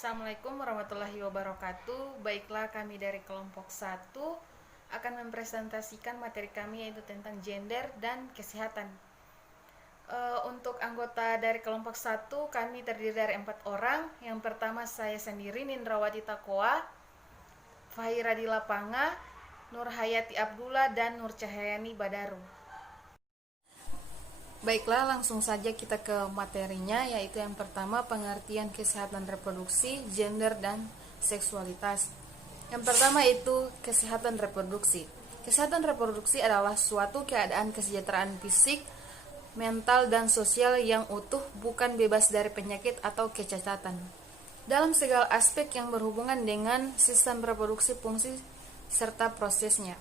Assalamualaikum warahmatullahi wabarakatuh. Baiklah, kami dari kelompok 1 akan mempresentasikan materi kami yaitu tentang gender dan kesehatan. Untuk anggota dari kelompok 1 kami terdiri dari 4 orang. Yang pertama saya sendiri, Nindrawati Takoa, Fahira Dilapanga, Nur Hayati Abdullah, dan Nur Cahyani Badaru. Baiklah, langsung saja kita ke materinya, yaitu yang pertama pengertian kesehatan reproduksi, gender, dan seksualitas. Yang pertama itu kesehatan reproduksi. Kesehatan reproduksi adalah suatu keadaan kesejahteraan fisik, mental, dan sosial yang utuh, bukan bebas dari penyakit atau kecacatan, dalam segala aspek yang berhubungan dengan sistem reproduksi, fungsi, serta prosesnya.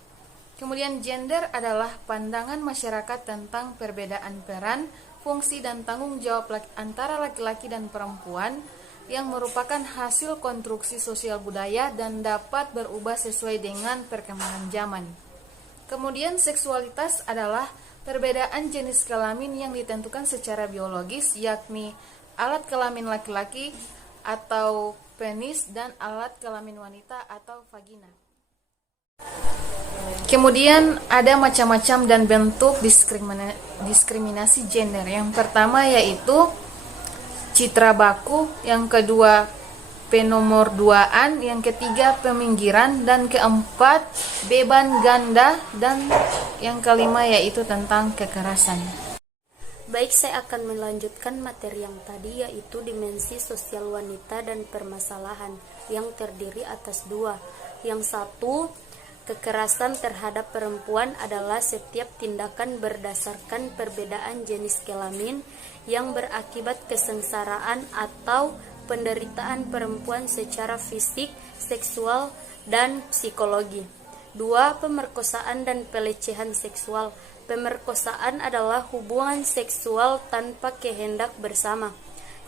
Kemudian gender adalah pandangan masyarakat tentang perbedaan peran, fungsi, dan tanggung jawab antara laki-laki dan perempuan yang merupakan hasil konstruksi sosial budaya dan dapat berubah sesuai dengan perkembangan zaman. Kemudian seksualitas adalah perbedaan jenis kelamin yang ditentukan secara biologis, yakni alat kelamin laki-laki atau penis dan alat kelamin wanita atau vagina. Kemudian ada macam-macam dan bentuk diskriminasi gender. Yang pertama yaitu citra baku, yang kedua penomorduaan, yang ketiga peminggiran, dan keempat beban ganda, dan yang kelima yaitu tentang kekerasan. Baik, saya akan melanjutkan materi yang tadi, yaitu dimensi sosial wanita dan permasalahan, yang terdiri atas dua. Yang satu, kekerasan terhadap perempuan adalah setiap tindakan berdasarkan perbedaan jenis kelamin yang berakibat kesengsaraan atau penderitaan perempuan secara fisik, seksual, dan psikologi. Dua, pemerkosaan dan pelecehan seksual. Pemerkosaan adalah hubungan seksual tanpa kehendak bersama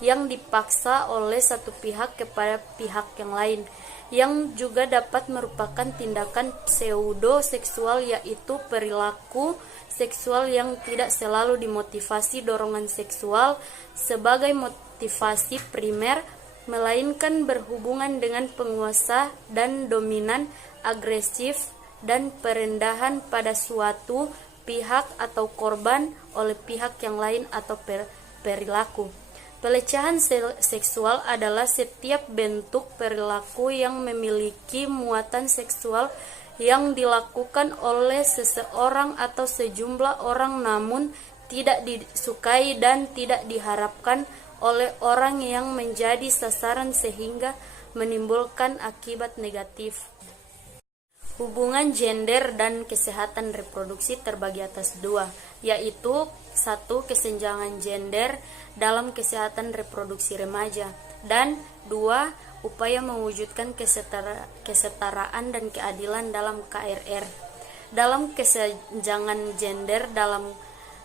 yang dipaksa oleh satu pihak kepada pihak yang lain, yang juga dapat merupakan tindakan pseudo-seksual, yaitu perilaku seksual yang tidak selalu dimotivasi dorongan seksual sebagai motivasi primer, melainkan berhubungan dengan penguasa dan dominan, agresif, dan perendahan pada suatu pihak atau korban oleh pihak yang lain atau perilaku. Pelecehan seksual adalah setiap bentuk perilaku yang memiliki muatan seksual yang dilakukan oleh seseorang atau sejumlah orang namun tidak disukai dan tidak diharapkan oleh orang yang menjadi sasaran sehingga menimbulkan akibat negatif. Hubungan gender dan kesehatan reproduksi terbagi atas dua, yaitu satu, kesenjangan gender dalam kesehatan reproduksi remaja, dan dua, upaya mewujudkan kesetaraan dan keadilan dalam KRR. Dalam kesenjangan gender dalam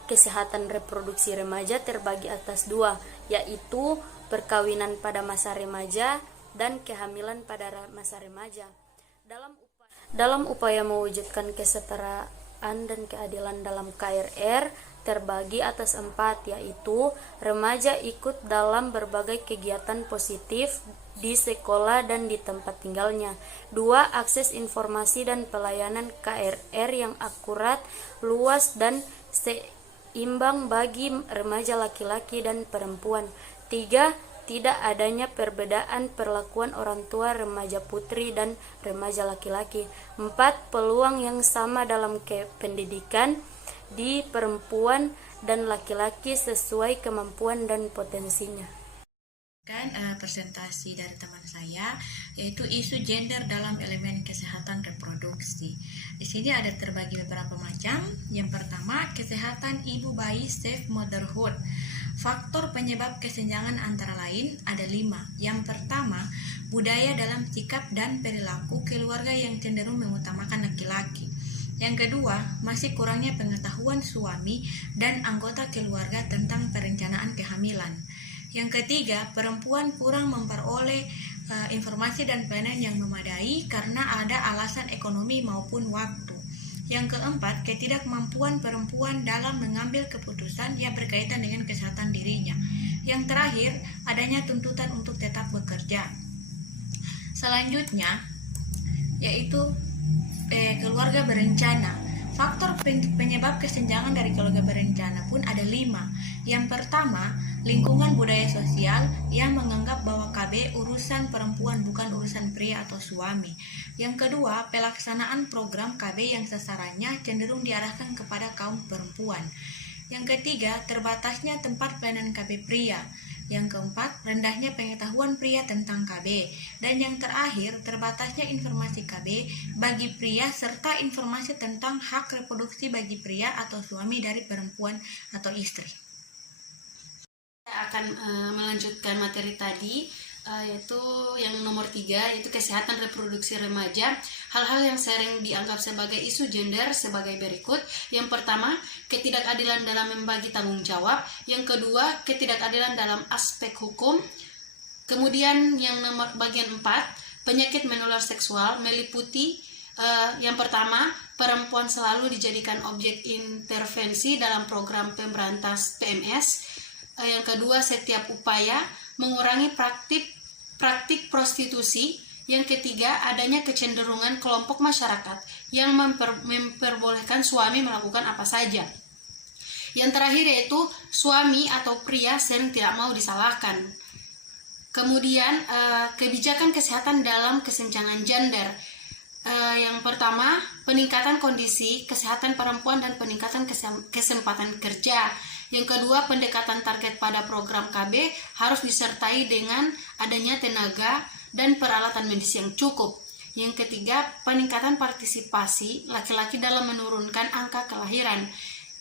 kesehatan reproduksi remaja terbagi atas dua, yaitu perkawinan pada masa remaja dan kehamilan pada masa remaja. Dalam upaya mewujudkan kesetaraan dan keadilan dalam KRR terbagi atas 4, yaitu remaja ikut dalam berbagai kegiatan positif di sekolah dan di tempat tinggalnya. 2, akses informasi dan pelayanan KRR yang akurat, luas, dan seimbang bagi remaja laki-laki dan perempuan. 3, tidak adanya perbedaan perlakuan orang tua remaja putri dan remaja laki-laki. 4, peluang yang sama dalam pendidikan di perempuan dan laki-laki sesuai kemampuan dan potensinya. Presentasi dari teman saya, yaitu isu gender dalam elemen kesehatan reproduksi. Di sini ada terbagi beberapa macam. Yang pertama, kesehatan ibu bayi, safe motherhood. Faktor penyebab kesenjangan antara lain ada 5. Yang pertama, budaya dalam sikap dan perilaku keluarga yang cenderung mengutamakan laki-laki. Yang kedua, masih kurangnya pengetahuan suami dan anggota keluarga tentang perencanaan kehamilan. Yang ketiga, perempuan kurang memperoleh informasi dan pelayanan yang memadai karena ada alasan ekonomi maupun waktu. Yang keempat, ketidakmampuan perempuan dalam mengambil keputusan yang berkaitan dengan kesehatan dirinya. Yang terakhir, adanya tuntutan untuk tetap bekerja. Selanjutnya yaitu keluarga berencana. Faktor penyebab kesenjangan dari keluarga berencana pun ada 5. Yang pertama, lingkungan budaya sosial yang menganggap bahwa KB urusan perempuan bukan urusan pria atau suami. Yang kedua, pelaksanaan program KB yang sasarannya cenderung diarahkan kepada kaum perempuan. Yang ketiga, terbatasnya tempat pelayanan KB pria. Yang keempat, rendahnya pengetahuan pria tentang KB. Dan yang terakhir, terbatasnya informasi KB bagi pria serta informasi tentang hak reproduksi bagi pria atau suami dari perempuan atau istri. Saya akan melanjutkan materi tadi, yaitu yang nomor 3, yaitu kesehatan reproduksi remaja. Hal-hal yang sering dianggap sebagai isu gender sebagai berikut. Yang pertama, ketidakadilan dalam membagi tanggung jawab. Yang kedua, ketidakadilan dalam aspek hukum. Kemudian yang nomor bagian 4, penyakit menular seksual meliputi yang pertama, perempuan selalu dijadikan objek intervensi dalam program pemberantas PMS. Yang kedua, setiap upaya mengurangi praktik prostitusi. Yang ketiga, adanya kecenderungan kelompok masyarakat yang memperbolehkan suami melakukan apa saja. Yang terakhir yaitu suami atau pria sering tidak mau disalahkan. Kemudian kebijakan kesehatan dalam kesenjangan gender. Yang pertama, peningkatan kondisi kesehatan perempuan dan peningkatan kesempatan kerja. Yang kedua, pendekatan target pada program KB harus disertai dengan adanya tenaga dan peralatan medis yang cukup. Yang ketiga, peningkatan partisipasi laki-laki dalam menurunkan angka kelahiran.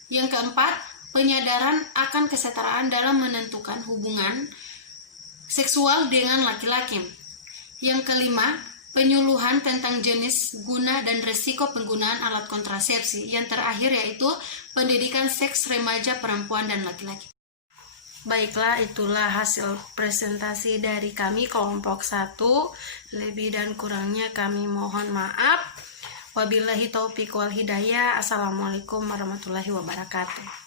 Yang keempat, penyadaran akan kesetaraan dalam menentukan hubungan seksual dengan laki-laki. Yang kelima, penyuluhan tentang jenis, guna, dan resiko penggunaan alat kontrasepsi. Yang terakhir yaitu pendidikan seks remaja perempuan dan laki-laki. Baiklah, itulah hasil presentasi dari kami kelompok 1. Lebih dan kurangnya kami mohon maaf. Wabillahi taufiq wal hidayah. Assalamualaikum warahmatullahi wabarakatuh.